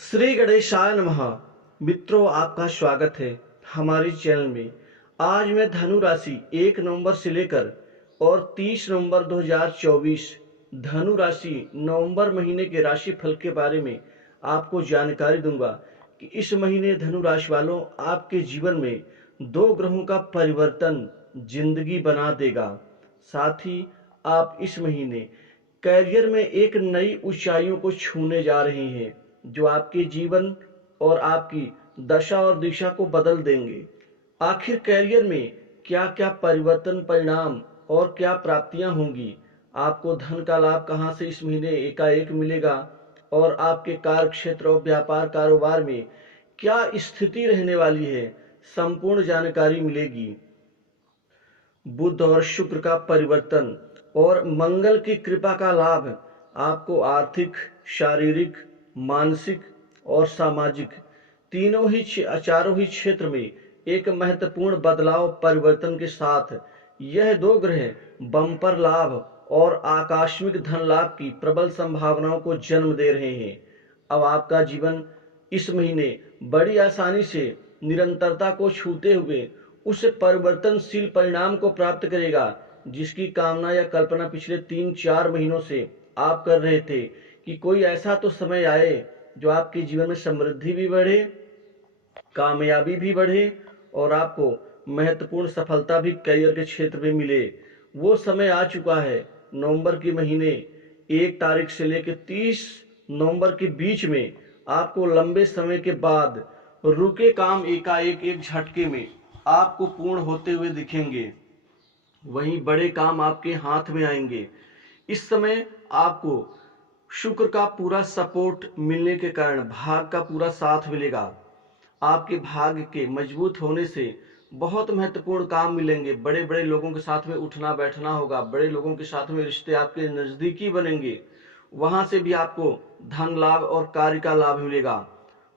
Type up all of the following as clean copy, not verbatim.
श्री गणेशाय नमः। मित्रों, आपका स्वागत है हमारे चैनल में। आज मैं धनु राशि 1 नवंबर से लेकर और 30 नवंबर 2024 धनु राशि नवंबर महीने के राशि फल के बारे में आपको जानकारी दूंगा कि इस महीने धनु राशि वालों आपके जीवन में 2 ग्रहों का परिवर्तन जिंदगी बना देगा। साथ ही आप इस महीने करियर में एक नई ऊंचाइयों को छूने जा रहे हैं जो आपके जीवन और आपकी दशा और दिशा को बदल देंगे। आखिर करियर में क्या क्या परिवर्तन, परिणाम और क्या प्राप्तियां होंगी, आपको धन का लाभ कहां से इस महीने एकाएक मिलेगा और आपके कार्य क्षेत्र और व्यापार कारोबार में क्या स्थिति रहने वाली है, संपूर्ण जानकारी मिलेगी। बुध और शुक्र का परिवर्तन और मंगल की कृपा का लाभ आपको आर्थिक, शारीरिक, मानसिक और सामाजिक चारों ही क्षेत्र में एक महत्वपूर्ण बदलाव परिवर्तन के साथ यह 2 ग्रह बम्पर लाभ और आकस्मिक धन लाभ की प्रबल संभावनाओं को जन्म दे रहे हैं। अब आपका जीवन इस महीने बड़ी आसानी से निरंतरता को छूते हुए उस परिवर्तनशील परिणाम को प्राप्त करेगा जिसकी कामना या कल्पना पिछले 3-4 महीनों से आप कर रहे थे कि कोई ऐसा तो समय आए जो आपके जीवन में समृद्धि भी बढ़े, कामयाबी भी बढ़े और आपको महत्वपूर्ण सफलता भी करियर के क्षेत्र में मिले। वो समय आ चुका है। नवंबर के महीने 1 तारीख से लेकर 30 नवंबर के बीच में आपको लंबे समय के बाद रुके काम एकाएक एक झटके में आपको पूर्ण होते हुए दिखेंगे। वहीं बड़े काम आपके हाथ में आएंगे। इस समय आपको शुक्र का पूरा सपोर्ट मिलने के कारण भाग का पूरा साथ मिलेगा। आपके भाग्य के मजबूत होने से बहुत महत्वपूर्ण काम मिलेंगे। बड़े बड़े लोगों के साथ में उठना बैठना होगा, बड़े लोगों के साथ में रिश्ते आपके नजदीकी बनेंगे। वहां से भी आपको धन लाभ और कार्य का लाभ मिलेगा।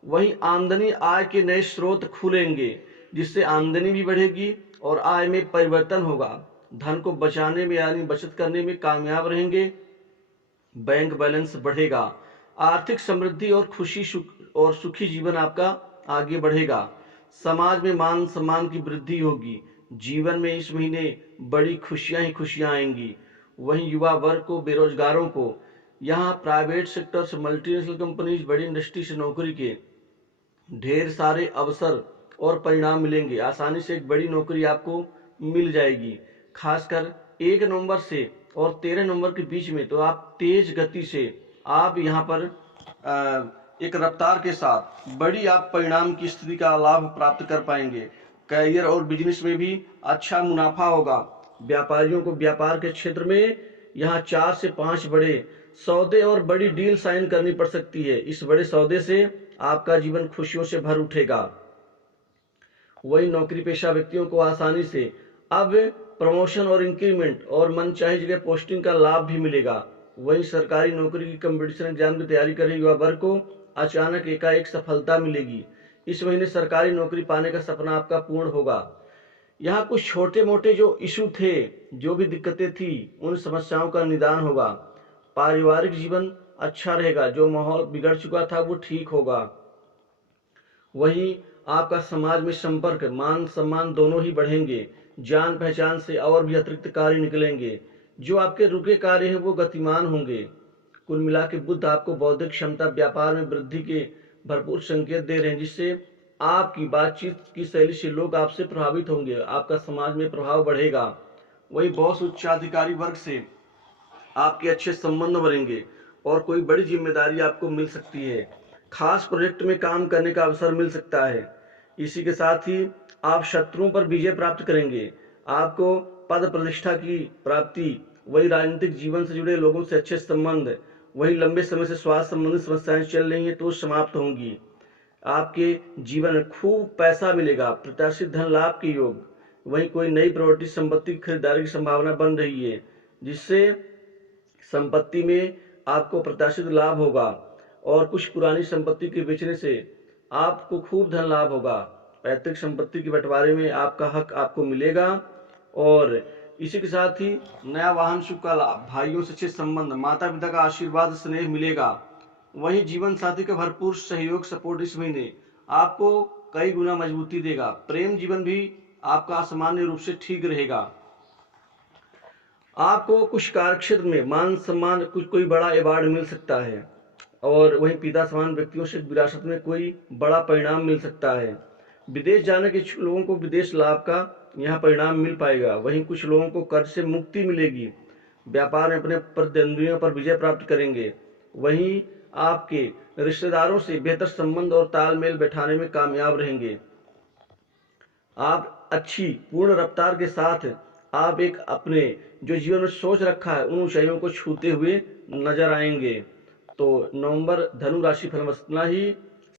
वहीं आमदनी आय के नए स्रोत खुलेंगे जिससे आमदनी भी बढ़ेगी और आय में परिवर्तन होगा। धन को बचाने में यानी बचत करने में कामयाब रहेंगे। बैंक बैलेंस बढ़ेगा। आर्थिक समृद्धि और और सुखी जीवन आपका आगे बढ़ेगा। समाज में मान सम्मान की वृद्धि होगी। जीवन में इस महीने बड़ी खुशियां ही खुशियां आएंगी। वहीं युवा वर्ग को, बेरोजगारों को यहाँ प्राइवेट सेक्टर से, मल्टीनेशनल कंपनीज, बड़ी इंडस्ट्री से नौकरी के ढेर सारे अवसर और परिणाम मिलेंगे। आसानी से एक बड़ी नौकरी आपको मिल जाएगी। खासकर 1 नवंबर से और 13 नवंबर के बीच में तो आप तेज गति से आप यहाँ पर एक रफ्तार के साथ बड़ी आप परिणाम की स्थिति का लाभ प्राप्त कर पाएंगे। करियर और बिजनेस में भी अच्छा मुनाफा होगा। व्यापारियों को व्यापार के क्षेत्र में यहाँ 4 से 5 बड़े सौदे और बड़ी डील साइन करनी पड़ सकती है। इस बड़े सौदे से आपका जीवन खुशियों से भर उठेगा। वही नौकरी पेशा व्यक्तियों को आसानी से अब प्रमोशन और इंक्रीमेंट और मनचाही जगह पोस्टिंग का लाभ भी मिलेगा। वही सरकारी नौकरी की कंपटीशन एग्जाम की तैयारी कर रहे युवा वर्ग को अचानक एकाएक सफलता मिलेगी। इस महीने सरकारी नौकरी पाने का सपना आपका पूर्ण होगा। यहाँ कुछ छोटे मोटे जो इशू थे, जो भी दिक्कतें थी, उन समस्याओं का निदान होगा। पारिवारिक जीवन अच्छा रहेगा। जो माहौल बिगड़ चुका था वो ठीक होगा। वहीं आपका समाज में संपर्क, मान सम्मान दोनों ही बढ़ेंगे। जान पहचान से और भी अतिरिक्त कार्य निकलेंगे। जो आपके रुके कार्य हैं वो गतिमान होंगे। कुल मिला के बुध आपको बौद्धिक क्षमता, व्यापार में वृद्धि के भरपूर संकेत दे रहे हैं जिससे आपकी बातचीत की शैली से लोग आपसे प्रभावित होंगे। आपका समाज में प्रभाव बढ़ेगा। वही बॉस, उच्चाधिकारी वर्ग से आपके अच्छे संबंध बनेंगे और कोई बड़ी जिम्मेदारी आपको मिल सकती है। खास प्रोजेक्ट में काम करने का अवसर मिल सकता है। इसी के साथ ही आप शत्रुओं पर विजय प्राप्त करेंगे। आपको पद प्रतिष्ठा की प्राप्ति, वही राजनीतिक जीवन से जुड़े लोगों से अच्छे संबंध, वही लंबे समय से स्वास्थ्य संबंधित समस्याएं चल रही हैं तो समाप्त होंगी। आपके जीवन में खूब पैसा मिलेगा। प्रत्याशित धन लाभ के योग। वहीं कोई नई प्रॉपर्टी संपत्ति की खरीदारी की संभावना बन रही है जिससे संपत्ति में आपको प्रत्याशित लाभ होगा और कुछ पुरानी संपत्ति के बेचने से आपको खूब धन लाभ होगा। पैतृक संपत्ति के बंटवारे में आपका हक आपको मिलेगा और इसी के साथ ही नया वाहन सुख का लाभ, भाइयों से अच्छे संबंध, माता पिता का आशीर्वाद स्नेह मिलेगा वहीं जीवन साथी का भरपूर सहयोग सपोर्ट इस महीने आपको कई गुना मजबूती देगा। प्रेम जीवन भी आपका सामान्य रूप से ठीक रहेगा। आपको कुछ कार्यक्षेत्र में मान सम्मान, कुछ कोई बड़ा अवार्ड मिल सकता है। और वहीं पिता समान व्यक्तियों से विरासत में कोई बड़ा परिणाम मिल सकता है। विदेश जाने के इच्छुक लोगों को विदेश लाभ का यहाँ परिणाम मिल पाएगा। वहीं कुछ लोगों को कर्ज से मुक्ति मिलेगी। व्यापार में अपने प्रतिद्वंदियों पर विजय प्राप्त करेंगे। वहीं आपके रिश्तेदारों से बेहतर संबंध और तालमेल बैठाने में कामयाब रहेंगे। आप अच्छी पूर्ण रफ्तार के साथ आप एक अपने जो जीवन में सोच रखा है उन ऊंचाइयों को छूते हुए नजर आएंगे। तो नवंबर धनु राशि फल में इतना ही।